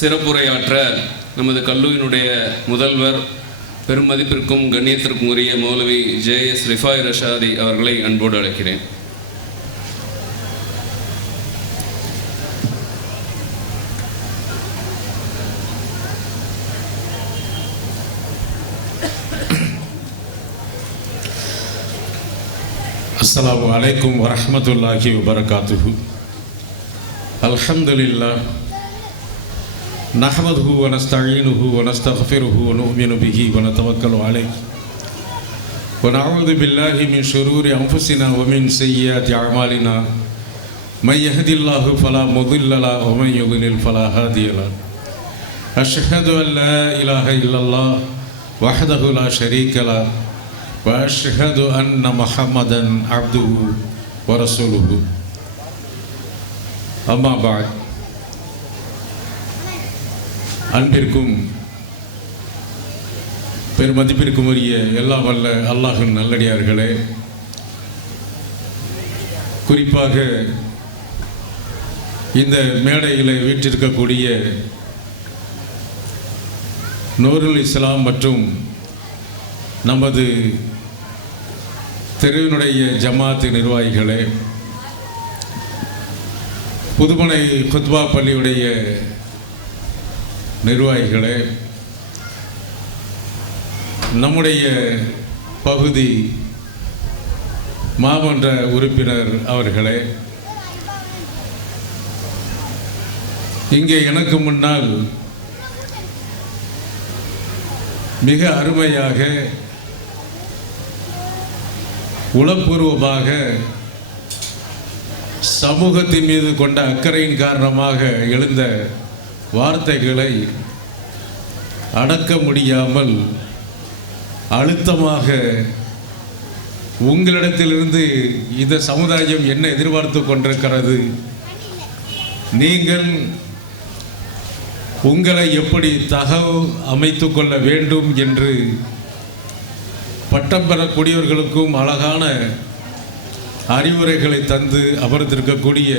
சிறப்புரையாற்ற நமது கல்லூரியினுடைய முதல்வர் பெருமதிப்பிற்கும் கண்ணியத்திற்கும் உரிய மௌலவி JS ரிஃபாய் ரஷாதி அவர்களை அன்போடு அழைக்கிறேன். அஸ்ஸலாமு அலைக்கும் வரஹ்மத்துல்லாஹி வபரகாத்துஹு. அல்ஹம்துலில்லாஹ் நஹ்மதுஹு வ நஸ்தஈனுஹு வ நஸ்தக்ஃபிருஹு வ நு'மினு பிஹி வ நதவக்கலு அலைஹி வ நஅஊது பில்லாஹி மின் ஷுரூரி அன்ஃபுஸினா வ மின் ஸய்யிஆத்தி அஅமாலினா மன் யஹ்தில்லாஹு ஃபலா முضில்ல லஹு வ மன் யுضلل ஃபலா ஹாதிய லஹு. அஷ்ஹது அன் லா இலாஹ இல்லல்லாஹ் வஹ்தஹு லா ஷரீக லஹு வ அஷ்ஹது அன்ன முஹம்மதன் அப்துஹு வ ரசூலுஹு. அம்மா பஅத். அன்பிற்கும் பெருமதிப்பிற்கும் உரிய எல்லாம் வல்ல அல்லாஹ்வின் நல்லடியார்களே, குறிப்பாக இந்த மேடையில் வீற்றிருக்கக்கூடிய நூருல் இஸ்லாம் மற்றும் நமது தெருவினுடைய ஜமாத்து நிர்வாகிகளே, புதுமனை குத்பா பள்ளியுடைய நிர்வாகிகளே, நம்முடைய பகுதி மாமன்ற உறுப்பினர் அவர்களே, இங்கே எனக்கு முன்னால் மிக அருமையாக உளப்பூர்வமாக சமூகத்தின் மீது கொண்ட அக்கறையின் காரணமாக எழுந்த வார்த்தைகளை அடக்க முடியாமல் அழுத்தமாக உங்களிடத்திலிருந்து இந்த சமுதாயம் என்ன எதிர்பார்த்து கொண்டிருக்கிறது, நீங்கள் உங்களை எப்படி அமைத்து கொள்ள வேண்டும் என்று பட்டம் பெறக்கூடியவர்களுக்கும் அழகான அறிவுரைகளை தந்து அமர்ந்திருக்கக்கூடிய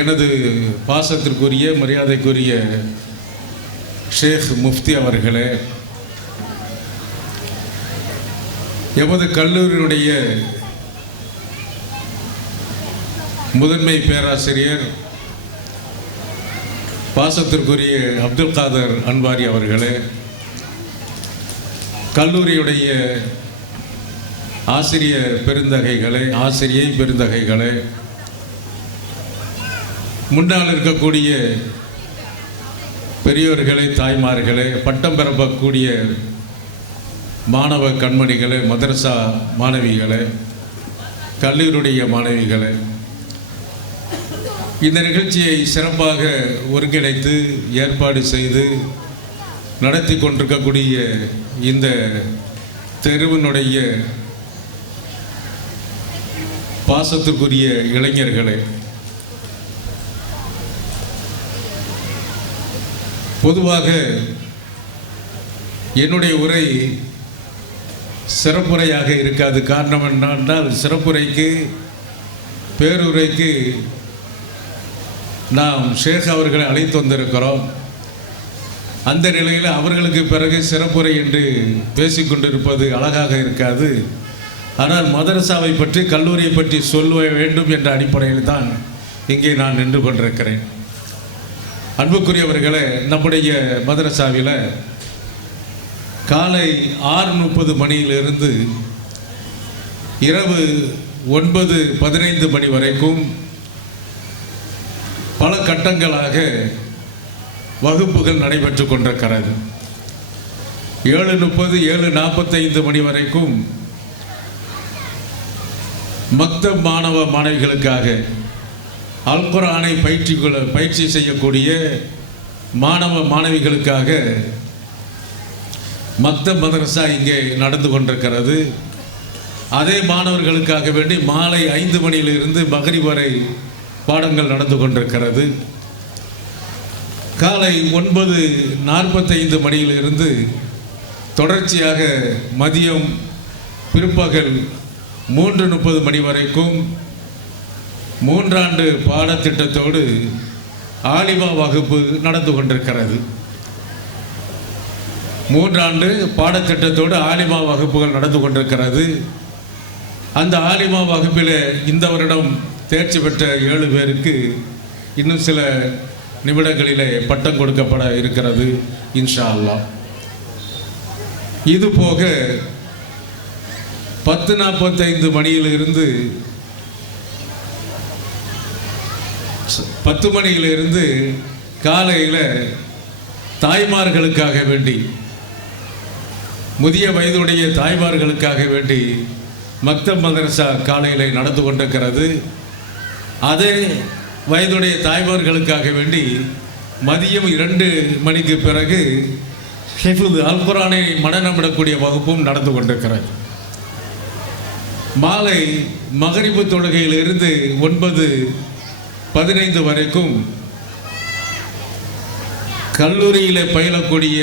எனது பாசத்திற்குரிய மரியாதைக்குரிய ஷேக் முஃப்தி அவர்களே, எமது கல்லூரியினுடைய முதன்மை பேராசிரியர் பாசத்திற்குரிய அப்துல் காதர் அன்வாரி அவர்களே, கல்லூரியுடைய ஆசிரியை பெருந்தகைகளே, முன்னால் இருக்கக்கூடிய பெரியோர்களே, தாய்மார்களே, பட்டம் பெறக்கூடிய மாணவ கண்மணிகளே, மதரசா மாணவிகளே, கல்லூரியுடைய மாணவிகளே, இந்த நிகழ்ச்சியை சிறப்பாக ஒருங்கிணைத்து ஏற்பாடு செய்து நடத்தி கொண்டிருக்கக்கூடிய இந்த தெருவினுடைய பாசத்திற்குரிய இளைஞர்களே, பொதுவாக என்னுடைய உரை சிறப்புரையாக இருக்காது. காரணம் என்னென்றால், சிறப்புரைக்கு பேருரைக்கு நாம் ஷேக் அவர்களை அழைத்து வந்திருக்கிறோம். அந்த நிலையில் அவர்களுக்கு பிறகு சிறப்புரை என்று பேசிக்கொண்டிருப்பது அழகாக இருக்காது. ஆனால் மதரசாவை பற்றி, கல்லூரியை பற்றி சொல்ல வேண்டும் என்ற அடிப்படையில் தான் இங்கே நான் நின்று கொண்டிருக்கிறேன். அன்புக்குரியவர்களே, நம்முடைய மதரசாவில் காலை 6:30 மணியிலிருந்து இரவு 9:15 மணி வரைக்கும் பல கட்டங்களாக வகுப்புகள் நடைபெற்று கொண்டிருக்கிறது. 7:30 7:45 மணி வரைக்கும் மக்தப் மாணவ மாணவிகளுக்காக அல் குர்ஆனை பயிற்சி செய்யக்கூடிய மாணவ மாணவிகளுக்காக மக்தப் மதரசா இங்கே நடந்து கொண்டிருக்கிறது. அதே மாணவர்களுக்காக வேண்டி மாலை 5 மணியிலிருந்து மக்ரிப் வரை பாடங்கள் நடந்து கொண்டிருக்கிறது. காலை 9:45 மணியிலிருந்து தொடர்ச்சியாக மதியம் பிற்பகல் 3:30 மணி வரைக்கும் மூன்றாண்டு பாடத்திட்டத்தோடு ஆலிமா வகுப்பு நடந்து கொண்டிருக்கிறது. 3 ஆண்டு பாடத்திட்டத்தோடு ஆலிமா வகுப்புகள் நடந்து கொண்டிருக்கிறது. அந்த ஆலிமா வகுப்பில் இந்த வருடம் தேர்ச்சி பெற்ற 7 பேருக்கு இன்னும் சில நிமிடங்களிலே பட்டம் கொடுக்கப்பட இருக்கிறது இன்ஷா அல்லாஹ். இது போக 10:45 மணியிலிருந்து 10 மணியிலிருந்து காலையில் தாய்மார்களுக்காக வேண்டி, முதிய வயதுடைய தாய்மார்களுக்காக வேண்டி மக்தப் மதரசா காலையில் நடந்து கொண்டிருக்கிறது. அதே வயதுடைய தாய்மார்களுக்காக வேண்டி மதியம் 2 மணிக்கு பிறகு ஹிஃபுத் அல் குர்ஆனை மனநமிடக்கூடிய வகுப்பும் நடந்து கொண்டிருக்கிறது. மாலை மகரிபு தொழுகையிலிருந்து 9:15 வரைக்கும் கல்லூரியில் பயிலக்கூடிய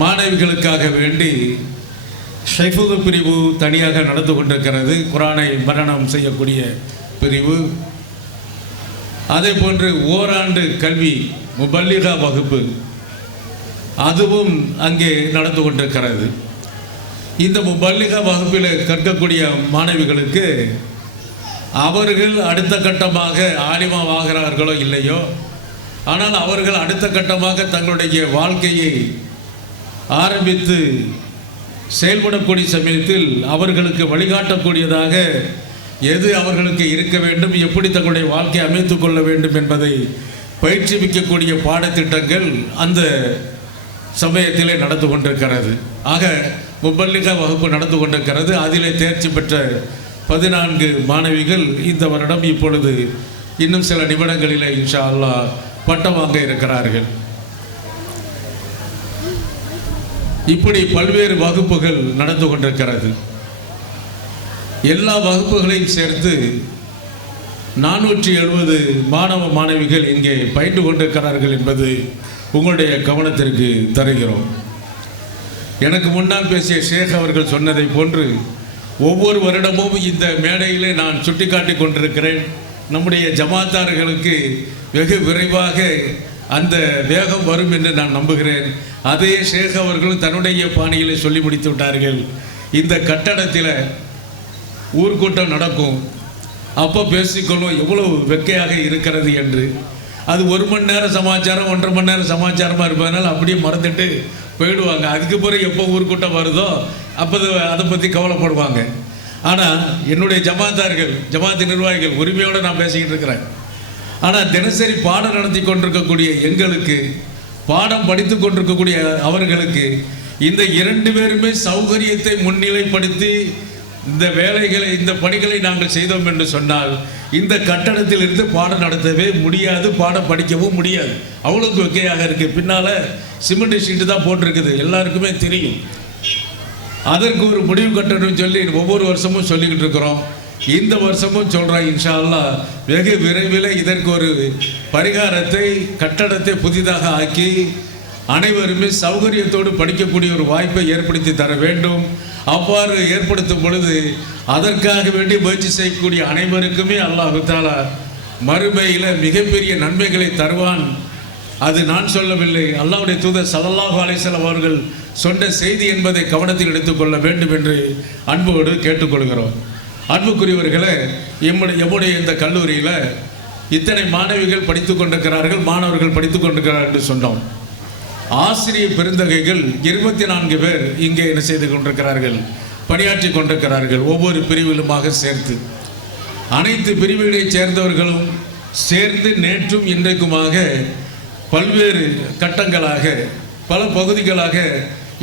மாணவிகளுக்காக வேண்டி ஹிஃபுத் பிரிவு தனியாக நடந்து கொண்டிருக்கிறது. குர்ஆனை மரணம் செய்யக்கூடிய பிரிவு. அதே போன்று ஓராண்டு கல்வி முபல்லிகா வகுப்பு அதுவும் அங்கே நடந்து கொண்டிருக்கிறது. இந்த முபல்லிகா வகுப்பில் கற்கக்கூடிய மாணவிகளுக்கு அவர்கள் அடுத்த கட்டமாக ஆலிமாவாகிறார்களோ இல்லையோ, ஆனால் அவர்கள் அடுத்த கட்டமாக தங்களுடைய வாழ்க்கையை ஆரம்பித்து செயல்படக்கூடிய சமயத்தில் அவர்களுக்கு வழிகாட்டக்கூடியதாக எது அவர்களுக்கு இருக்க வேண்டும், எப்படி தங்களுடைய வாழ்க்கையை அமைத்துக் கொள்ள வேண்டும் என்பதை பயிற்றுவிக்கக்கூடிய பாடத்திட்டங்கள் அந்த சமயத்திலே நடந்து கொண்டிருக்கிறது. ஆக முபல்லிகா வகுப்பு நடந்து கொண்டிருக்கிறது. அதிலே தேர்ச்சி பெற்ற 14 மாணவிகள் இந்த வருடம் இப்பொழுது இன்னும் சில நிமிடங்களிலே இன்ஷா அல்லாஹ் பட்டம் வாங்க இருக்கிறார்கள். இப்படி பல்வேறு வகுப்புகள் நடந்து கொண்டிருக்கிறது. எல்லா வகுப்புகளையும் சேர்த்து 470 மாணவ மாணவிகள் இங்கே பயின்று கொண்டிருக்கிறார்கள் என்பது உங்களுடைய கவனத்திற்கு தருகிறோம். எனக்கு முன்னால் பேசிய ஷேக் அவர்கள் சொன்னதை போன்று ஒவ்வொரு வருடமும் இந்த மேடையிலே நான் சுட்டிக்காட்டி கொண்டிருக்கிறேன். நம்முடைய ஜமாத்தார்களுக்கு வெகு விரைவாக அந்த வேகம் வரும் என்று நான் நம்புகிறேன். அதே ஷேக் அவர்களும் தன்னுடைய பாணியிலே சொல்லி முடித்து விட்டார்கள். இந்த கட்டடத்தில் ஊர்க்கூட்டம் நடக்கும், அப்போ பேசிக்கொள்ளும் எவ்வளவு வெக்கையாக இருக்கிறது என்று. அது 1 மணி நேரம் சமாச்சாரம், 1.5 மணி நேரம் சமாச்சாரமாக இருப்பதனால அப்படியே மறந்துட்டு போயிடுவாங்க. அதுக்கு பிறகு எப்போ ஊர்க்கூட்டம் வருதோ அப்போ அதை பற்றி கவலைப்படுவாங்க. ஆனால் என்னுடைய ஜமாத்தார்கள், ஜமாத்து நிர்வாகிகள் உரிமையோடு நான் பேசிக்கிட்டு இருக்கிறேன். ஆனால் தினசரி பாடம் நடத்தி கொண்டிருக்கக்கூடிய எங்களுக்கு, பாடம் படித்து கொண்டிருக்கக்கூடிய அவர்களுக்கு இந்த 2 பேருமே சௌகரியத்தை முன்னிலைப்படுத்தி இந்த வேலைகளை, இந்த பணிகளை நாங்கள் செய்தோம் என்று சொன்னால் இந்த கட்டடத்தில் இருந்து பாடம் நடத்தவே முடியாது, பாடம் படிக்கவும் முடியாது. அவ்வளோக்கு வெக்கையாக இருக்குது. பின்னால் சிமெண்ட் ஷீட்டு தான் போட்டிருக்குது, எல்லாருக்குமே தெரியும். அதற்கு ஒரு முடிவு கட்டணும்னு சொல்லி ஒவ்வொரு வருஷமும் சொல்லிக்கிட்டு இருக்கிறோம். இந்த வருஷமும் சொல்கிறோம் இன்ஷா அல்லாஹ் வெகு விரைவில் இதற்கு ஒரு பரிகாரத்தை, கட்டடத்தை புதிதாக ஆக்கி அனைவருமே சௌகரியத்தோடு படிக்கக்கூடிய ஒரு வாய்ப்பை ஏற்படுத்தி தர வேண்டும். அவ்வாறு ஏற்படுத்தும் பொழுது அதற்காக வேண்டி முயற்சி செய்யக்கூடிய அனைவருக்குமே அல்லாஹ் தஆலா மறுமையில் மிகப்பெரிய நன்மைகளை தருவான். அது நான் சொல்லவில்லை, அல்லாஹ்வுடைய தூதர் ஸல்லல்லாஹு அலைஹி வஸல்லம் அவர்கள் சொன்ன செய்தி என்பதை கவனத்தில் எடுத்துக்கொள்ள வேண்டும் என்று அன்போடு கேட்டுக்கொள்கிறோம். அன்புக்குரியவர்களே, எம்முடைய இந்த கல்லூரியில் இத்தனை மாணவிகள் படித்து கொண்டிருக்கிறார்கள், மாணவர்கள் படித்து கொண்டிருக்கிறார்கள் என்று சொன்னோம். ஆசிரியர் பெருந்தகைகள் 24 பேர் இங்கே என்ன செய்து கொண்டிருக்கிறார்கள், பணியாற்றி கொண்டிருக்கிறார்கள். ஒவ்வொரு பிரிவிலுமாக சேர்த்து அனைத்து பிரிவுகளைச் சேர்ந்தவர்களும் சேர்ந்து நேற்றும் இன்றைக்குமாக பல்வேறு கட்டங்களாக பல பகுதிகளாக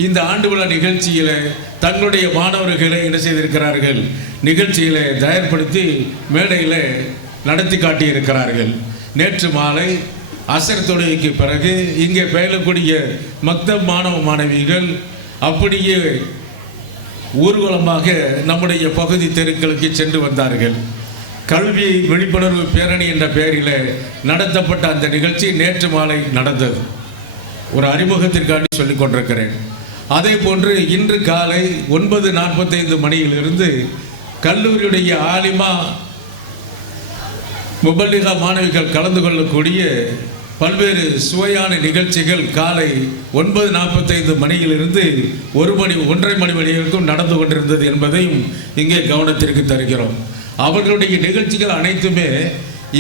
இந்த ஆண்டு விழா நிகழ்ச்சியில் தங்களுடைய மாணவர்களை என்ன செய்திருக்கிறார்கள், நிகழ்ச்சியில் தயார்படுத்தி மேடையில் நடத்தி காட்டியிருக்கிறார்கள். நேற்று மாலை அசர் தொழுகைக்கு பிறகு இங்கே பயிலக்கூடிய மக்தப் மாணவ மாணவிகள் அப்படியே ஊர்வலமாக நம்முடைய பகுதி தெருக்களுக்கு சென்று வந்தார்கள். கல்வி விழிப்புணர்வு பேரணி என்ற பெயரில் நடத்தப்பட்ட அந்த நிகழ்ச்சி நேற்று மாலை நடந்தது. ஒரு அறிமுகத்திற்காண்டி சொல்லிக் கொண்டிருக்கிறேன். அதே போன்று இன்று காலை 9:45 மணியிலிருந்து கல்லூரியுடைய ஆலிமா முபல்லிகா மாணவிகள் கலந்து கொள்ளக்கூடிய பல்வேறு சுவையான நிகழ்ச்சிகள் காலை 9:45 மணியிலிருந்து 1:30 மணி வரைக்கும் நடந்து கொண்டிருந்தது என்பதையும் இங்கே கவனத்திற்கு தருகிறோம். அவர்களுடைய நிகழ்ச்சிகள் அனைத்துமே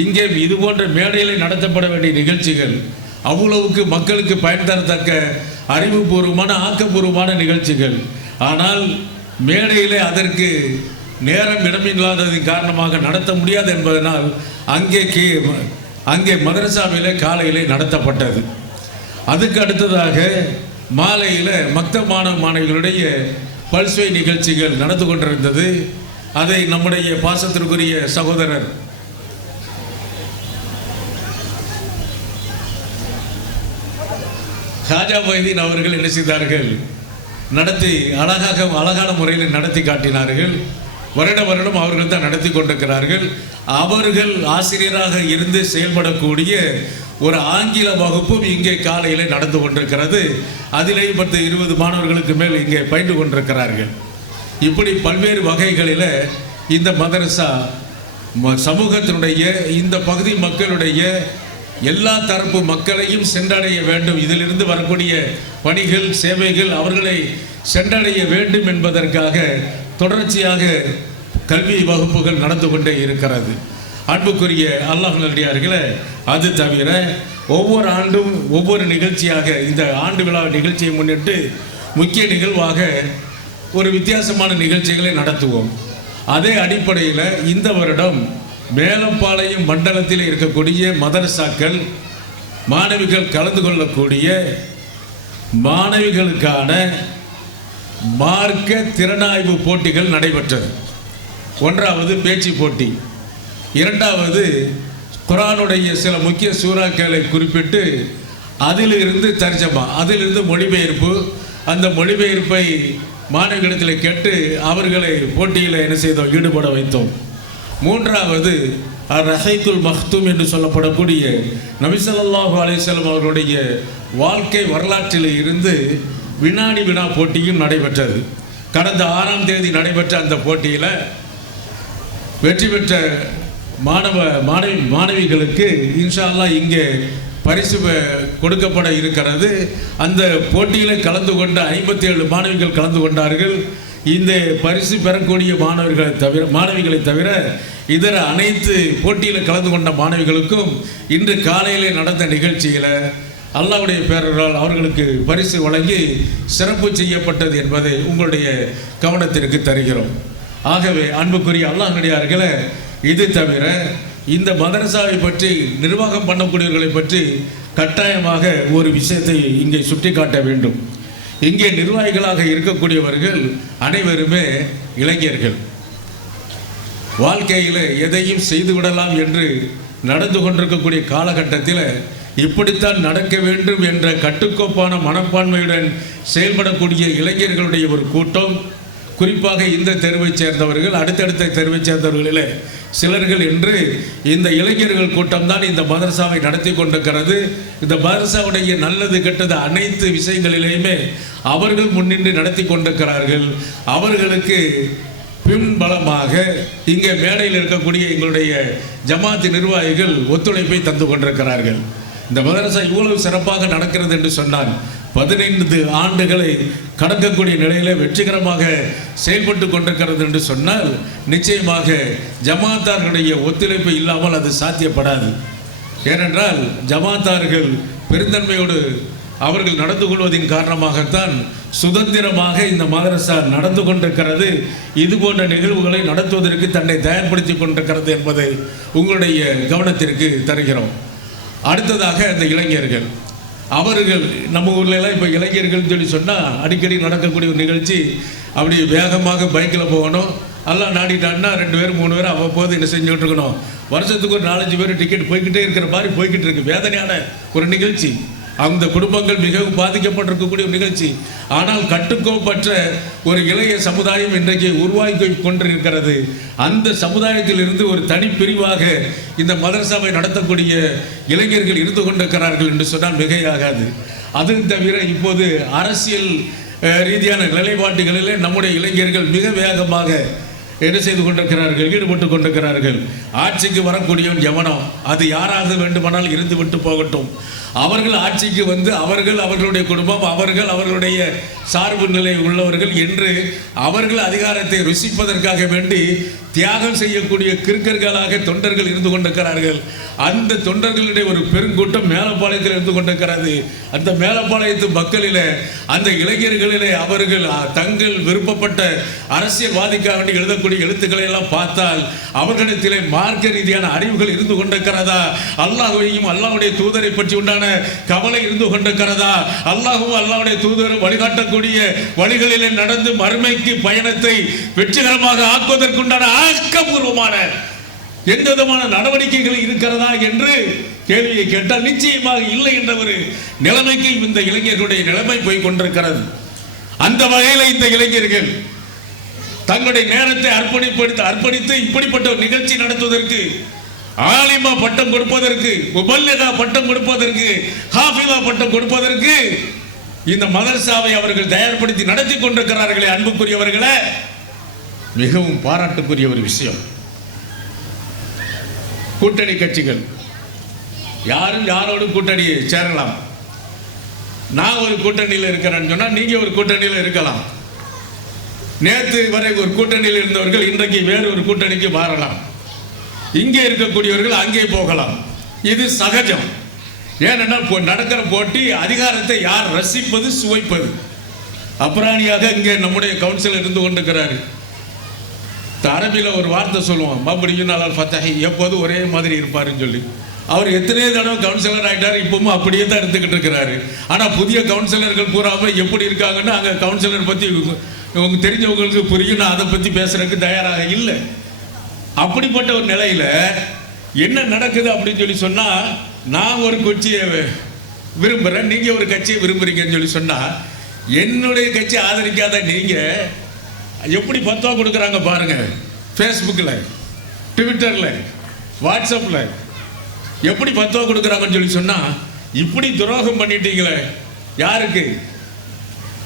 இங்கே இது போன்ற மேடையில் நடத்தப்பட வேண்டிய நிகழ்ச்சிகள், அவ்வளவுக்கு மக்களுக்கு பயன் தரத்தக்க அறிவுபூர்வமான ஆக்கப்பூர்வமான நிகழ்ச்சிகள். ஆனால் மேடையிலே அதற்கு நேரம் இடமில்லாததின் காரணமாக நடத்த முடியாது என்பதனால் அங்கே மதரசாவிலே காலையிலே நடத்தப்பட்டது. அதுக்கு அடுத்ததாக மாலையில் மக்தப் மாணவர்களுடைய பல்சுவை நிகழ்ச்சிகள் நடந்து கொண்டிருந்தது. அதை நம்முடைய பாசத்திற்குரிய சகோதரர் ஹாஜா மொய்தீன் அவர்கள் என்ன செய்தார்கள், நடத்தி அழகான முறையில் நடத்தி காட்டினார்கள். வருடம் அவர்கள் தான் நடத்தி கொண்டிருக்கிறார்கள். அவர்கள் ஆசிரியராக இருந்து செயல்படக்கூடிய ஒரு ஆங்கில வகுப்பும் இங்கே காலையில் நடந்து கொண்டிருக்கிறது. அதிலே 10-20 மாணவர்களுக்கு மேல் இங்கே பயின்று கொண்டிருக்கிறார்கள். இப்படி பல்வேறு வகைகளில் இந்த மதரசா சமூகத்தினுடைய இந்த பகுதி மக்களுடைய எல்லா தரப்பு மக்களையும் சென்றடைய வேண்டும், இதிலிருந்து வரக்கூடிய பணிகள் சேவைகள் அவர்களை சென்றடைய வேண்டும் என்பதற்காக தொடர்ச்சியாக கல்வி வகுப்புகள் நடந்து கொண்டே இருக்கிறது. அன்புக்குரிய அல்லாஹ் நல்லடியார்களே, அது தவிர ஒவ்வொரு ஆண்டும் ஒவ்வொரு நிகழ்ச்சியாக இந்த ஆண்டு விழா நிகழ்ச்சியை முன்னிட்டு முக்கிய நிகழ்வாக ஒரு வித்தியாசமான நிகழ்ச்சிகளை நடத்துவோம். அதே அடிப்படையில் இந்த வருடம் மேலப்பாளையம் மண்டலத்தில் இருக்கக்கூடிய மதரசாக்கள் மாணவிகள் கலந்து கொள்ளக்கூடிய மாணவிகளுக்கான மார்க்க திறனாய்வு போட்டிகள் நடைபெற்றது. 1வது பேச்சு போட்டி, 2வது குர்ஆனுடைய சில முக்கிய சூறாக்களை குறிப்பிட்டு அதிலிருந்து தர்ஜமா, அதிலிருந்து மொழிபெயர்ப்பு. அந்த மொழிபெயர்ப்பை மாணவிகளிடத்தில் கேட்டு அவர்களை போட்டியில் என்ன செய்தோம், ஈடுபட வைத்தோம். 3வது ரஹைத்துல் மக்தூம் என்று சொல்லப்படக்கூடிய நபி ஸல்லல்லாஹு அலைஹி வஸல்லம் அவர்களுடைய வாழ்க்கை வரலாற்றில் இருந்து வினாடி வினா போட்டியும் நடைபெற்றது. கடந்த 6ஆம் தேதி நடைபெற்ற அந்த போட்டியில் வெற்றி பெற்ற மாணவிகளுக்கு இன்ஷா அல்லாஹ் இங்கே பரிசு கொடுக்கப்பட இருக்கிறது. அந்த போட்டியில் கலந்து கொண்ட 57 மாணவிகள் கலந்து கொண்டார்கள். இந்த பரிசு பெறக்கூடிய மாணவிகளை தவிர இதர அனைத்து போட்டியில் கலந்து கொண்ட மாணவிகளுக்கும் இன்று காலையிலே நடந்த நிகழ்ச்சியில் அல்லாஹ்வுடைய பேரர்களால் அவர்களுக்கு பரிசு வழங்கி சிறப்பு செய்யப்பட்டது என்பதை உங்களுடைய கவனத்திற்கு தருகிறோம். ஆகவே அன்புக்குரிய அல்லாஹ்வுடையார்களே, இது தவிர இந்த மதரசாவை பற்றி நிர்வாகம் பண்ணக்கூடியவர்களை பற்றி கட்டாயமாக ஒரு விஷயத்தை இங்கே சுட்டிக்காட்ட வேண்டும். இங்கே நிர்வாகிகளாக இருக்கக்கூடியவர்கள் அனைவருமே இளைஞர்கள். வாழ்க்கையில் எதையும் செய்துவிடலாம் என்று நடந்து கொண்டிருக்கக்கூடிய காலகட்டத்தில் இப்படித்தான் நடக்க வேண்டும் என்ற கட்டுக்கோப்பான மனப்பான்மையுடன் செயல்படக்கூடிய இளைஞர்களுடைய ஒரு கூட்டம், குறிப்பாக இந்த தெருவைச் சேர்ந்தவர்கள், அடுத்தடுத்த தெருவைச் சேர்ந்தவர்களில் சிலர்கள் என்று இந்த இளைஞர்கள் கூட்டம்தான் இந்த மதரசாவை நடத்தி கொண்டிருக்கிறது. இந்த மதரசாவுடைய நல்லது கெட்டது அனைத்து விஷயங்களிலேயுமே அவர்கள் முன்னின்று நடத்தி கொண்டிருக்கிறார்கள். அவர்களுக்கு பின்பலமாக இங்கே மேடையில் இருக்கக்கூடிய எங்களுடைய ஜமாத் நிர்வாகிகள் ஒத்துழைப்பை தந்து கொண்டிருக்கிறார்கள். இந்த மதரசா இவ்வளவு சிறப்பாக நடக்கிறது என்று சொன்னால் 15 ஆண்டுகளை கடக்கக்கூடிய நிலையில் வெற்றிகரமாக செயல்பட்டு கொண்டிருக்கிறது என்று சொன்னால் நிச்சயமாக ஜமாத்தார்களுடைய ஒத்துழைப்பு இல்லாமல் அது சாத்தியப்படாது. ஏனென்றால் ஜமாத்தார்கள் பெருந்தன்மையோடு அவர்கள் நடந்து கொள்வதின் காரணமாகத்தான் சுதந்திரமாக இந்த மதரசா நடந்து கொண்டிருக்கிறது. இது போன்ற நிகழ்வுகளை நடத்துவதற்கு தன்னை தயார்படுத்தி கொண்டிருக்கிறது என்பதை உங்களுடைய கவனத்திற்கு தருகிறோம். அடுத்ததாக இந்த இளைஞர்கள், அவர்கள் நம்ம ஊர்லலாம் இப்போ இளைஞர்கள்னு சொல்லி சொன்னால் அடிக்கடி நடக்கக்கூடிய ஒரு நிகழ்ச்சி, அப்படி வேகமாக பைக்கில் போகணும், எல்லாம் நாடிட்டான்னா 2 பேர் 3 பேர் அவ்வப்போது என்ன செஞ்சுக்கிட்டு இருக்கணும். வருஷத்துக்கு ஒரு 4-5 பேர் டிக்கெட் போய்கிட்டே இருக்கிற மாதிரி போய்கிட்டு இருக்கு. வேதனையான ஒரு நிகழ்ச்சி. அந்த குடும்பங்கள் மிகவும் பாதிக்கப்பட்டிருக்கக்கூடிய நிகழ்ச்சி. ஆனால் கட்டுக்கோப்பற்ற ஒரு இளைய சமுதாயம் இன்றைக்கு உருவாக்கி கொண்டிருக்கிறது. அந்த சமுதாயத்தில் இருந்து ஒரு தனிப்பிரிவாக இந்த மதரசாவை நடத்தக்கூடிய இளைஞர்கள் இருந்து கொண்டிருக்கிறார்கள் என்று சொன்னால் மிகையாகாது. அது தவிர இப்போது அரசியல் ரீதியான நிலைப்பாட்டுகளிலே நம்முடைய இளைஞர்கள் மிக வேகமாக என்ன செய்து கொண்டிருக்கிறார்கள், ஈடுபட்டு கொண்டிருக்கிறார்கள். ஆட்சிக்கு வரக்கூடியவன் எவனோ அது யாராக வேண்டுமானால் இருந்து விட்டு போகட்டும். அவர்கள் ஆட்சிக்கு வந்து அவர்கள் அவர்களுடைய குடும்பம் அவர்கள் அவர்களுடைய சார்பு நிலை உள்ளவர்கள் என்று அவர்கள் அதிகாரத்தை ருசிப்பதற்காக வேண்டி தியாகம் செய்யக்கூடிய கிறுக்கர்களாக தொண்டர்கள் இருந்து கொண்டிருக்கிறார்கள். அந்த தொண்டர்களுடைய ஒரு பெருங்கூட்டம் மேலப்பாளையத்தில் இருந்து கொண்டிருக்கிறது. அந்த மேலப்பாளையத்து மக்களிலே அந்த இளைஞர்களிலே அவர்கள் தங்கள் விருப்பப்பட்ட அரசியல்வாதிக்காக வேண்டி எழுதக்கூடிய எழுத்துக்களை எல்லாம் பார்த்தால் அவர்களிடத்திலே மார்க்க ரீதியான அறிவுகள் இருந்து கொண்டிருக்கிறதா, அல்லாஹ்வையும் அல்லாஹ்வுடைய தூதரை பற்றி உண்டான கவலை இருந்து கொண்டிருக்கிறதா, அல்லாஹ்வும் அல்லாஹ்வுடைய தூதரும் வழிகாட்டக்கூடிய வழிகளிலே நடந்து மறுமைக்கு பயணத்தை வெற்றிகரமாக ஆக்குவதற்குண்டான ஆக்கப்பூர்வமான எந்த விதமான நடவடிக்கைகள் இருக்கிறதா என்று கேள்வியை கேட்டால் நிச்சயமாக இல்லை என்ற ஒரு நிலைமைக்கு இந்த இளைஞர்களுடைய நிலைமை போய் கொண்டிருக்கிறது. அந்த வகையில் இந்த இளைஞர்கள் தங்களுடைய நேரத்தை அர்ப்பணித்து இப்படிப்பட்ட ஒரு நிகழ்ச்சி நடத்துவதற்கு, ஆலிமா பட்டம் கொடுப்பதற்கு, முபல்லிகா பட்டம் கொடுப்பதற்கு, ஹாஃபிலா பட்டம் கொடுப்பதற்கு இந்த மதரசாவை அவர்கள் தயார்படுத்தி நடத்தி கொண்டிருக்கிறார்களே அன்புக்குரியவர்களே, மிகவும் பாராட்டுக்குரிய ஒரு விஷயம். கூட்டணி கட்சிகள் யாரும் யாரோடு கூட்டணி சேரலாம். நான் ஒரு கூட்டணியில் இருக்கிறேன்னு சொன்னா நீங்க ஒரு கூட்டணியில் இருக்கலாம். நேற்று வரை ஒரு கூட்டணியில் இருந்தவர்கள் இன்றைக்கு வேறு ஒரு கூட்டணிக்கு மாறலாம். இங்கே இருக்கக்கூடியவர்கள் அங்கே போகலாம். இது சகஜம். ஏனென்றால் நடக்கிற போட்டி அதிகாரத்தை யார் ரசிப்பது, சுவைப்பது. அப்ராணியாக இங்கே நம்முடைய கவுன்சிலர் இருந்து கொண்டிருக்கிறாரு. அரபியில் ஒரு வார்த்தை சொல்லுவோம், மபடியும் நாளால் ஃபத்தஹி, எப்போதும் ஒரே மாதிரி இருப்பாருன்னு சொல்லி. அவர் எத்தனையோ தடவை கவுன்சிலர் ஆகிட்டார், இப்பவும் அப்படியே தான் எடுத்துக்கிட்டு இருக்கிறாரு. ஆனால் புதிய கவுன்சிலர்கள் பூராம எப்படி இருக்காங்கன்னு அங்கே கவுன்சிலர் பற்றி இவங்க தெரிஞ்சவங்களுக்கு புரியும். நான் அதை பற்றி பேசுறதுக்கு தயாராக இல்லை. அப்படிப்பட்ட ஒரு நிலையில் என்ன நடக்குது அப்படின்னு சொல்லி சொன்னால், நான் ஒரு கட்சியை விரும்புகிறேன், நீங்கள் ஒரு கட்சியை விரும்புகிறீங்கன்னு சொல்லி சொன்னால், என்னுடைய கட்சி ஆதரிக்காத நீங்கள் எப்படி பத்துவா கொடுக்குறாங்க பாருங்க. ஃபேஸ்புக்கில், ட்விட்டரில், வாட்ஸ்அப்பில் எப்படி பத்துவா கொடுக்குறாங்கன்னு சொல்லி சொன்னால், இப்படி துரோகம் பண்ணிட்டீங்களே. யாருக்கு?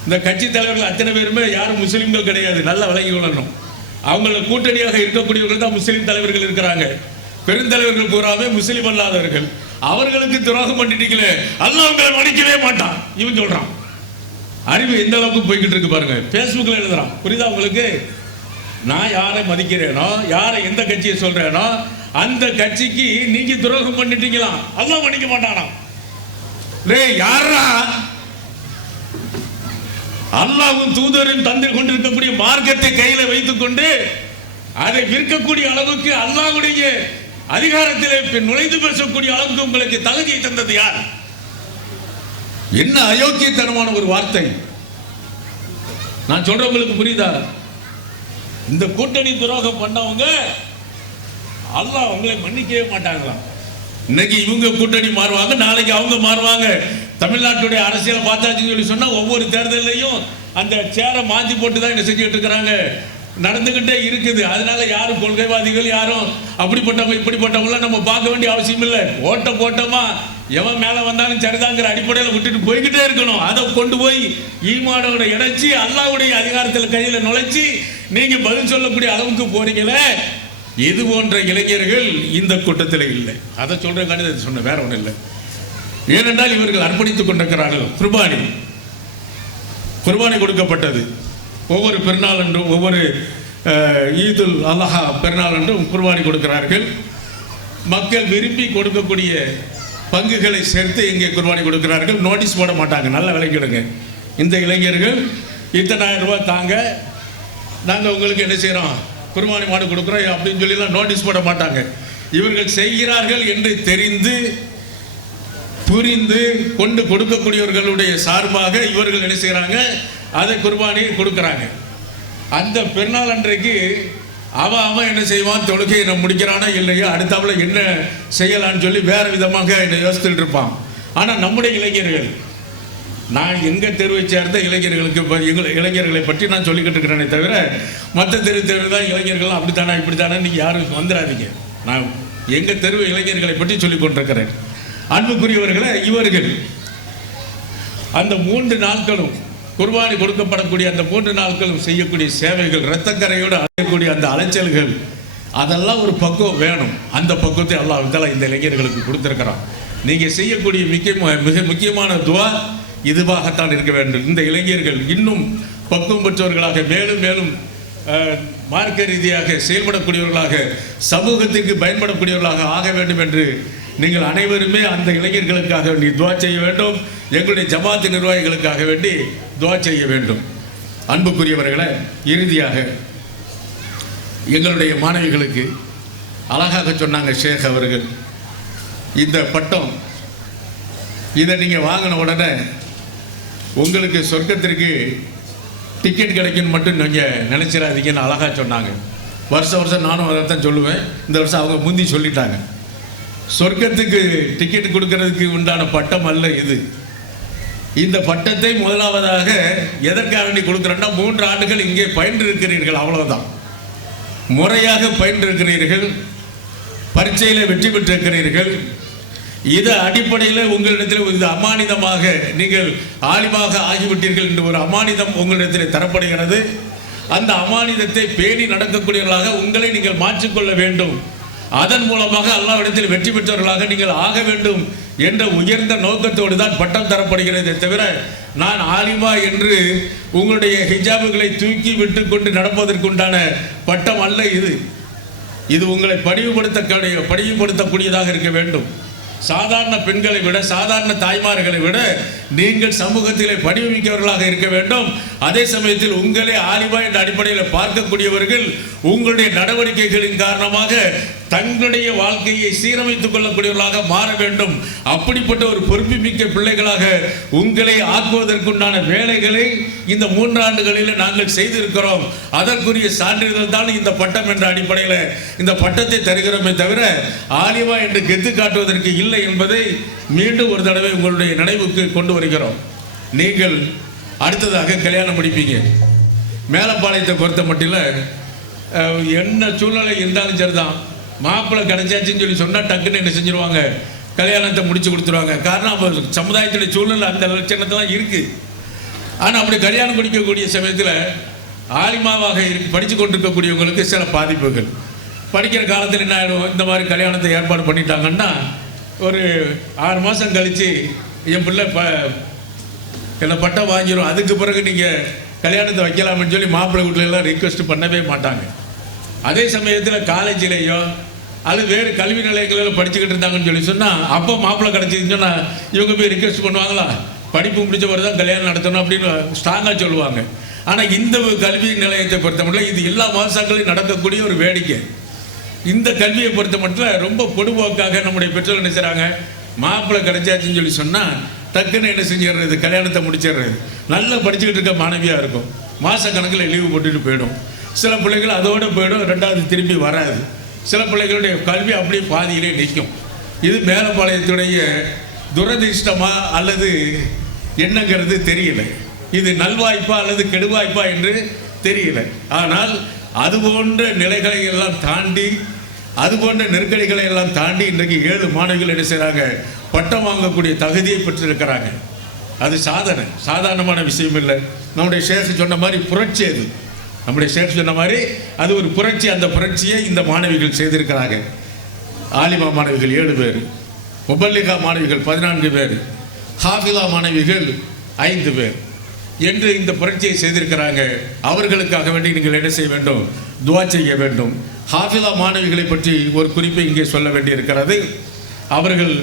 இந்த கட்சி தலைவர்கள் அத்தனை பேருமே யாரும் முஸ்லீம்கள் கிடையாது, நல்லா விளங்கி கொள்ளணும். அவங்கள கூட்டணியாக இருக்கக்கூடியவர்கள் தான் முஸ்லீம் தலைவர்கள் இருக்கிறாங்க. பெருந்தலைவர்கள் பூராவே முஸ்லீம் அல்லாதவர்கள். அவர்களுக்கு துரோகம் பண்ணிட்டீங்களே, அல்லாஹ் உங்களை மன்னிக்கவே மாட்டான் இவன் சொல்றான். அறிவு எந்த அளவுக்கு போய்கிட்டு இருக்கு பாருங்க. ஃபேஸ்புக்கில் எழுதுறான். புரியுதா உங்களுக்கு? நான் யாரை மதிக்கிறேனோ, யாரை எந்த கட்சியை சொல்றேனோ அந்த கட்சிக்கு நீங்க துரோகம் பண்ணிட்டீங்களா, அல்லாஹ் மன்னிக்க மாட்டானா? யாரா? அல்லாஹ்வும் தூதரும் தந்து கொண்டிருக்கக்கூடிய மார்க்கத்தை கையில வைத்துக் கொண்டு அதை விற்கக்கூடிய அளவுக்கு அல்லாஹ்வுடைய அதிகாரத்திலே நுழைந்து பேசக்கூடிய அளவுக்கு உங்களுக்கு தகுதியை தந்தது யார்? என்ன அயோக்கியத்தனமான ஒரு வார்த்தை. நான் சொல்றவங்களுக்கு புரியுதா? இந்த கூட்டணி துரோகம் பண்ணவங்க அல்லாஹ் அவங்களை மன்னிக்கவே மாட்டாங்களாம். இன்னைக்கு இவங்க கூட்டணி மாறுவாங்க, நாளைக்கு அவங்க மாறுவாங்க. தமிழ்நாட்டுடைய அரசியலை பார்த்தாச்சுன்னு சொல்லி சொன்னா ஒவ்வொரு தேர்தலையும் அந்த சேரை மாற்றி போட்டு தான் என்ன செஞ்சுட்டு இருக்கிறாங்க, நடந்துகிட்டே இருக்குது. அதனால யாரும் கொள்கைவாதிகள் யாரும் அப்படிப்பட்டவங்க இப்படிப்பட்டவங்களாம் நம்ம பார்க்க வேண்டிய அவசியம் இல்லை. போட்டோமா எவன் மேலே வந்தாலும் சரிதாங்கிற அடிப்படையில் விட்டுட்டு போய்கிட்டே இருக்கணும். அதை கொண்டு போய் ஈமானோட இணைச்சி அல்லாஹ்வுடைய அதிகாரத்தில் கையில் நுழைச்சி நீங்க பதில் சொல்லக்கூடிய அளவுக்கு போறீங்களே. இது போன்ற இளைஞர்கள் இந்த கூட்டத்தில் இல்லை. அதை சொல்ற கணிதத்தை சொன்ன, வேற ஒன்றும் இல்லை. ஏனென்றால் இவர்கள் அர்ப்பணித்துக் கொண்டிருக்கிறார்கள். குர்பானி கொடுக்கப்பட்டது. ஒவ்வொரு பெருநாள் என்றும் ஒவ்வொரு ஈதுல் அல்ஹா பெருநாள் என்றும் குர்பானி கொடுக்கிறார்கள். மக்கள் விரும்பி கொடுக்கக்கூடிய பங்குகளை சேர்த்து இங்கே குர்பானி கொடுக்கிறார்கள். நோட்டீஸ் போட மாட்டாங்க. நல்ல விலைக்கிடுங்க. இந்த இளைஞர்கள் இத்தனை ஆயிரம் ரூபாய் தாங்க, நாங்கள் உங்களுக்கு என்ன செய்கிறோம், குர்பானி மாடு கொடுக்குறோம் அப்படின்னு சொல்லிலாம் நோட்டீஸ் போட மாட்டாங்க. இவர்கள் செய்கிறார்கள் என்று தெரிந்து புரிந்து கொண்டு கொடுக்கக்கூடியவர்களுடைய சார்பாக இவர்கள் என்ன செய்கிறாங்க, அதை குர்பானியை கொடுக்குறாங்க. அந்த பெருநாள் அன்றைக்கு அவன் என்ன செய்வான், தொழுகையை நம்ம முடிக்கிறானா இல்லையா, அடுத்தாப்புல என்ன செய்யலான்னு சொல்லி வேற விதமாக என்ன யோசித்துட்டு இருப்பான். ஆனால் நம்முடைய இளைஞர்கள், நான் எங்கள் தெருவை சேர்ந்த இளைஞர்களை பற்றி நான் சொல்லிக்கிட்டு இருக்கிறேனே தவிர மற்ற தெரு தான் இளைஞர்கள் அப்படித்தானே இப்படித்தானே நீங்கள் யாரும் வந்துடாதீங்க. நான் எங்கள் தெருவு இளைஞர்களை பற்றி சொல்லிக் கொண்டிருக்கிறேன். அன்புக்குரியவர்களை, இவர்கள் அந்த 3 நாட்களும் குர்பானி கொடுக்கப்படக்கூடிய அந்த 3 நாட்களும் செய்யக்கூடிய சேவைகள், இரத்தக்கரையோடு அடையக்கூடிய இருக்கக்கூடிய அந்த அலைச்சல்கள், அதெல்லாம் ஒரு பக்குவம் வேணும். அந்த பக்குவத்தை அல்லாஹ் தஆலா இந்த இளைஞர்களுக்கு கொடுத்திருக்கிறான். நீங்கள் செய்யக்கூடிய மிக முக்கியமான துவா இதுவாகத்தான் இருக்க வேண்டும். இந்த இளைஞர்கள் இன்னும் பக்குவம் பெற்றவர்களாக, மேலும் மேலும் மார்க்க ரீதியாக செயல்படக்கூடியவர்களாக, சமூகத்திற்கு பயன்படக்கூடியவர்களாக ஆக வேண்டும் என்று நீங்கள் அனைவருமே அந்த இளைஞர்களுக்காக வேண்டி துவா செய்ய வேண்டும். எங்களுடைய ஜமாத்து நிர்வாகிகளுக்காக வேண்டி துவா செய்ய வேண்டும். அன்புக்குரியவர்களை, இறுதியாக எங்களுடைய மாணவிகளுக்கு அழகாக சொன்னாங்க ஷேக் அவர்கள், இந்த பட்டம் இதை நீங்கள் வாங்கின உடனே உங்களுக்கு சொர்க்கத்திற்கு டிக்கெட் கிடைக்குன்னு மட்டும் நீங்கள் நினச்சிடாதீங்கன்னு அழகாக சொன்னாங்க. வருஷம் நானும் அதை தான் சொல்லுவேன். இந்த வருஷம் அவங்க முந்தி சொல்லிட்டாங்க. சொர்க்கத்துக்கு டிக்கெட் கொடுக்கறதுக்கு உண்டான பட்டம் அல்ல இது. இந்த பட்டத்தை முதலாவதாக எதற்காக வேண்டி கொடுக்குறேன்னா, 3 ஆண்டுகள் இங்கே பயின்றிருக்கிறீர்கள், அவ்வளவுதான். முறையாக பயின்றிருக்கிறீர்கள், பரீட்சையில் வெற்றி பெற்றிருக்கிறீர்கள். இது அடிப்படையில் உங்களிடத்தில் இது அமானிதமாக நீங்கள் ஆலிமாக ஆகிவிட்டீர்கள் என்று ஒரு அமானிதம் உங்களிடத்தில் தரப்படுகிறது. அந்த அமானிதத்தை பேணி நடக்கக்கூடியவர்களாக உங்களை நீங்கள் மாற்றிக்கொள்ள வேண்டும். அதன் மூலமாக அல்லாஹ்விடத்தில் வெற்றி பெற்றவர்களாக நீங்கள் ஆக வேண்டும் என்ற உயர்ந்த நோக்கத்தோடு தான் பட்டம் தரப்படுகிறதே தவிர, நான் ஆலிமா என்று உங்களுடைய ஹிஜாபுகளை தூக்கி விட்டு கொண்டு நடப்பதற்குண்டான பட்டம் அல்ல இது. இது உங்களை பணிவுபடுத்தக்கூடியதாக இருக்க வேண்டும். சாதாரண பெண்களை விட, சாதாரண தாய்மார்களை விட நீங்கள் சமூகத்திலே பணிவுமிக்கவர்களாக இருக்க வேண்டும். அதே சமயத்தில் உங்களே ஆலிமா என்ற அடிப்படையில் பார்க்கக்கூடியவர்கள் உங்களுடைய நடவடிக்கைகளின் காரணமாக தங்களுடைய வாழ்க்கையை சீரமைத்துக் கொள்ளக்கூடியவர்களாக மாற வேண்டும். அப்படிப்பட்ட ஒரு பொறுப்புமிக்க பிள்ளைகளாக உங்களை ஆக்குவதற்குண்டான வேலைகளை இந்த 3 ஆண்டுகளில் நாங்கள் செய்திருக்கிறோம். அதற்குரிய சான்றிதழ் தான் இந்த பட்டம் என்ற அடிப்படையில் இந்த பட்டத்தை தருகிறோமே தவிர, ஆலிமா என்று கெத்து காட்டுவதற்கு இல்லை என்பதை மீண்டும் ஒரு தடவை உங்களுடைய நினைவுக்கு கொண்டு வருகிறோம். நீங்கள் அடுத்ததாக கல்யாணம் முடிப்பீங்க. மேலப்பாளையத்தை பொறுத்த மட்டும் என்ன சூழ்நிலை இருந்தாலும் சரிதான், மாப்பிள்ளை கிடைச்சாச்சுன்னு சொல்லி சொன்னால் டக்குன்னு என்ன செஞ்சிருவாங்க, கல்யாணத்தை முடிச்சு கொடுத்துருவாங்க. காரணம் அப்போ சமுதாயத்துடைய சூழ்நிலை அந்த லட்சணத்தெல்லாம் இருக்குது. ஆனால் அப்படி கல்யாணம் முடிக்கக்கூடிய சமயத்தில் ஆலிமாவாக படித்து கொண்டிருக்கக்கூடியவங்களுக்கு சில பாதிப்புகள். படிக்கிற காலத்தில் என்ன ஆகிடும், இந்த மாதிரி கல்யாணத்தை ஏற்பாடு பண்ணிட்டாங்கன்னா ஒரு 6 மாதம் கழித்து என் பிள்ளை என்ன பட்டம் வாங்கிடும், அதுக்கு பிறகு நீங்கள் கல்யாணத்தை வைக்கலாம்னு சொல்லி மாப்பிள்ளை வீட்டிலெல்லாம் ரிக்வெஸ்ட் பண்ணவே மாட்டாங்க. அதே சமயத்தில் காலேஜிலேயோ அது வேறு கல்வி நிலையங்களில் படிச்சுக்கிட்டு இருந்தாங்கன்னு சொல்லி சொன்னால், அப்போ மாப்பிள்ளை கிடச்சிதுன்னு சொன்னால் இவங்க போய் ரிக்வெஸ்ட் பண்ணுவாங்களா, படிப்பு முடிச்சவரை தான் கல்யாணம் நடத்தணும் அப்படின்னு ஸ்ட்ராங்காக சொல்லுவாங்க. ஆனால் இந்த கல்வி நிலையத்தை பொறுத்த மட்டும் இது எல்லா மாதங்களையும் நடக்கக்கூடிய ஒரு வேடிக்கை. இந்த கல்வியை பொறுத்த மட்டும் ரொம்ப பொடுபோக்காக நம்முடைய பெற்றோர்கள் என்ன செய்கிறாங்க, மாப்பிள்ளை கிடைச்சாச்சுன்னு சொல்லி சொன்னால் டக்குன்னு என்ன செஞ்சிடுறது, கல்யாணத்தை முடிச்சிடுறது. நல்லா படிச்சுக்கிட்டு இருக்க மாணவியாக இருக்கும், மாதக்கணக்கில் லீவு போட்டுட்டு போயிடும். சில பிள்ளைகள் அதோடு போயிடும், 2வது திரும்பி வராது. சில பிள்ளைகளுடைய கல்வி அப்படியே பாதியிலே நிற்கும். இது மேலப்பாளையத்துடைய துரதிர்ஷ்டமா அல்லது என்னங்கிறது தெரியல. இது நல்வாய்ப்பா அல்லது கெடுவாய்ப்பா என்று தெரியல. ஆனால் அது போன்ற நிலைகளை எல்லாம் தாண்டி, அது போன்ற நெருக்கடிகளை எல்லாம் தாண்டி இன்றைக்கு 7 மாணவிகள் என்ன செய்கிறாங்க, பட்டம் வாங்கக்கூடிய தகுதியை பெற்றிருக்கிறாங்க. அது சாதாரணமான விஷயம் இல்லை. நம்முடைய ஷேக் சொன்ன மாதிரி புரட்சி அது. நம்முடைய ஷேக் சொன்ன மாதிரி அது ஒரு புரட்சி. அந்த புரட்சியை இந்த மாணவிகள் செய்திருக்கிறாங்க. ஆலிமா மாணவிகள் 7 பேர், முபல்லிகா மாணவிகள் 14 பேர், ஹாஃபிலா மாணவிகள் 5 பேர் என்று இந்த புரட்சியை செய்திருக்கிறாங்க. அவர்களுக்காக வேண்டி நீங்கள் என்ன செய்ய வேண்டும், துவா செய்ய வேண்டும். ஹாஃபிலா மாணவிகளை பற்றி ஒரு குறிப்பை இங்கே சொல்ல வேண்டியிருக்கிறது. அவர்கள்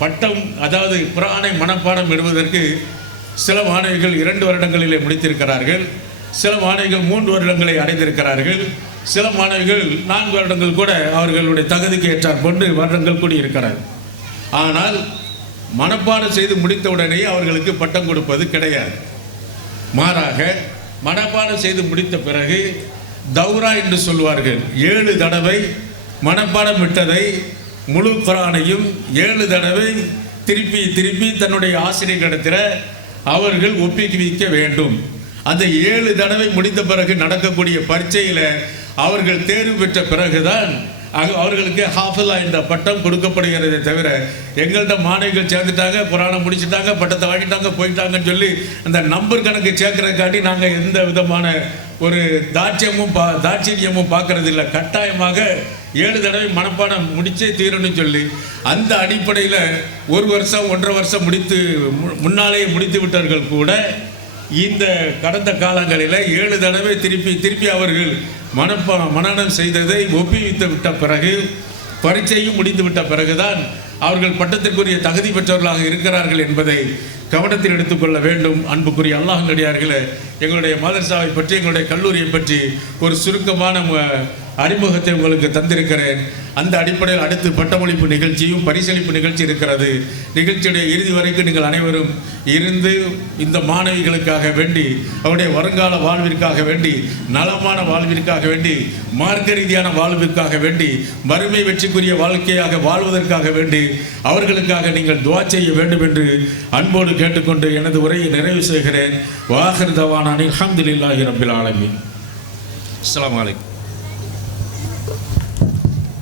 பட்டம், அதாவது குர்ஆனை மனப்பாடம் விடுவதற்கு சில மாணவிகள் 2 வருடங்களிலே முடித்திருக்கிறார்கள், சில மாணவிகள் 3 வருடங்களை அடைந்திருக்கிறார்கள், சில மாணவிகள் 4 வருடங்கள் கூட அவர்களுடைய தகுதிக்கு ஏற்றார் கொண்டு வருடங்கள் கூடி இருக்கிறார். ஆனால் மனப்பாடம் செய்து முடித்தவுடனே அவர்களுக்கு பட்டம் கொடுப்பது கிடையாது. மாறாக மனப்பாடம் செய்து முடித்த பிறகு தௌரா என்று சொல்வார்கள். 7 தடவை மனப்பாடம் விட்டதை, முழு குர்ஆனையும் 7 தடவை திருப்பி திருப்பி தன்னுடைய ஆசிரியர்களிடத்தில் அவர்கள் ஒப்பிக்க வேண்டும். அந்த 7 தடவை முடிந்த பிறகு நடக்கக்கூடிய பரீட்சையில் அவர்கள் தேர்வு பெற்ற பிறகுதான் அவர்களுக்கு ஹாஃபிலா என்ற பட்டம் கொடுக்கப்படுகிறதே தவிர, எங்கள்கிட்ட மாணவிகள் சேர்ந்துட்டாங்க, குர்ஆனை முடிச்சுட்டாங்க, பட்டத்தை வாங்கிட்டாங்க, போயிட்டாங்கன்னு சொல்லி அந்த நம்பர் கணக்கு சேர்க்கறதுக்காண்டி நாங்கள் எந்த விதமான ஒரு தாட்சியமும் பார்க்கறது இல்லை. கட்டாயமாக 7 தடவை மனப்பாடம் முடிச்சே தீரணும்னு சொல்லி அந்த அடிப்படையில் 1 வருஷம் 1.5 வருஷம் முன்னாலேயே முடித்து விட்டார்கள் கூட. இந்த கடந்த காலங்களில் 7 தடவை திருப்பி அவர்கள் மனனம் செய்ததை ஒப்புவித்து விட்ட பிறகு, பரீட்சையும் முடித்து விட்ட பிறகுதான் அவர்கள் பட்டத்திற்குரிய தகுதி பெற்றவர்களாக இருக்கிறார்கள் என்பதை கவனத்தில் எடுத்துக்கொள்ள வேண்டும். அன்புக்குரிய அல்லாஹ்வினடியார்களே, எங்களுடைய மதரசாவை பற்றி, எங்களுடைய கல்லூரியை பற்றி ஒரு சுருக்கமான அறிமுகத்தை உங்களுக்கு தந்திருக்கிறேன். அந்த அடிப்படையில் அடுத்து பட்டமளிப்பு நிகழ்ச்சியும் பரிசளிப்பு நிகழ்ச்சி இருக்கிறது. நிகழ்ச்சியுடைய இறுதி வரைக்கும் நீங்கள் அனைவரும் இருந்து இந்த மாணவிகளுக்காக வேண்டி, அவருடைய வருங்கால வாழ்விற்காக வேண்டி, நலமான வாழ்விற்காக வேண்டி, மார்க்க ரீதியான வாழ்விற்காக வேண்டி, மறுமை வெற்றிக்குரிய வாழ்க்கையாக வாழ்வதற்காக வேண்டி அவர்களுக்காக நீங்கள் துஆ செய்ய வேண்டும் என்று அன்போடு கேட்டுக்கொண்டு எனது உரையை நிறைவு செய்கிறேன். வாஹிர் தவானா அல்ஹம்துலில்லாஹி ரப்பில் ஆலமீன். அஸ்ஸலாமு அலைக்கும்.